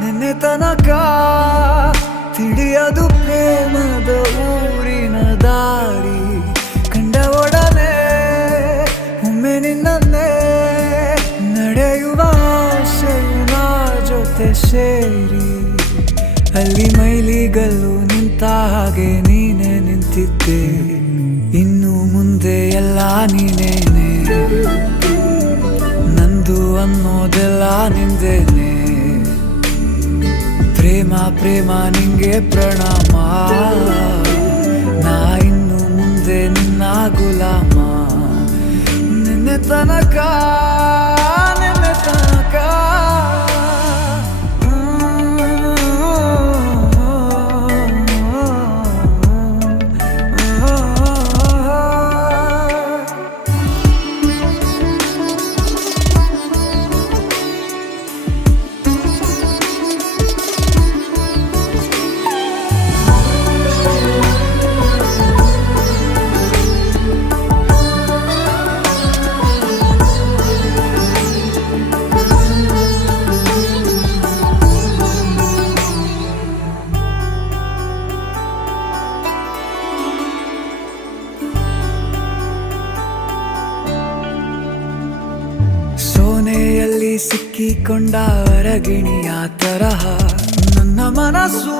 ನಿನ್ನೆ ತನಕ ತಿಳಿಯದು ಪ್ರೇಮದ ಊರಿನ ದಾರಿ. ಕಂಡ ಒಡನೆ ಒಮ್ಮೆ ನಿನ್ನೇ ನಡೆಯುವ ಆಸೆಯ ಜೊತೆ ಸೇರಿ, ಅಲ್ಲಿ ಮೈಲಿಗಲ್ಲು ನಿಂತ ಹಾಗೆ ನೀನೆ ನಿಂತಿದ್ದೆ. ಇನ್ನು ಮುಂದೆ ಎಲ್ಲ ನೀನೇನೆ, ನಂದು ಅನ್ನೋದೆಲ್ಲ ನಿಂದೇನೆ. ಪ್ರೇಮ ಪ್ರೇಮ ನಿಂಗೆ ಪ್ರಣಾಮ, ನಾ ಇನ್ನು ಮುಂದೆ ನಿನ್ನ ಗುಲಾಮ. ನಿನ್ನೆ ತನಕ ಸೋನೆಯಲ್ಲಿ ಸಿಕ್ಕಿಕೊಂಡ ಅರಗಿಣಿಯ ತರಹ ನನ್ನ ಮನಸ್ಸು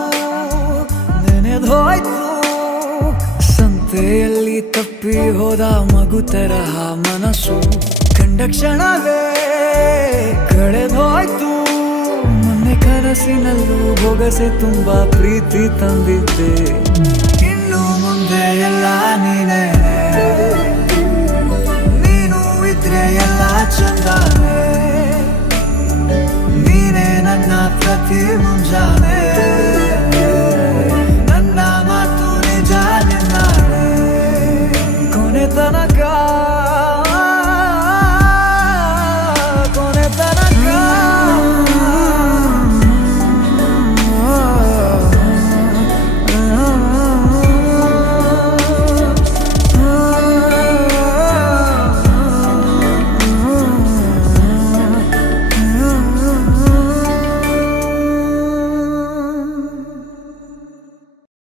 ನೆನೆದೋಯ್ತು. ಸಂತೆಯಲ್ಲಿ ತಪ್ಪಿ ಹೋದ ಮಗು ತರಹ ಮನಸ್ಸು ಕಂಡ ಕ್ಷಣವೇ ಕಳೆದೋಯ್ತು. ಮೊನ್ನೆ ಕನಸಿನಲ್ಲೂ ಬೊಗಸೆ ತುಂಬಾ ಪ್ರೀತಿ ತಂದಿದ್ದೆ. ಇನ್ನು ಮುಂದೆ ಎಲ್ಲ ನೀನೇ, ಎಲ್ಲ ಚಂದಾನೆ. ನೀನೇ ನನ್ನ ಪ್ರತಿ ಮುಂಜಾನೆ.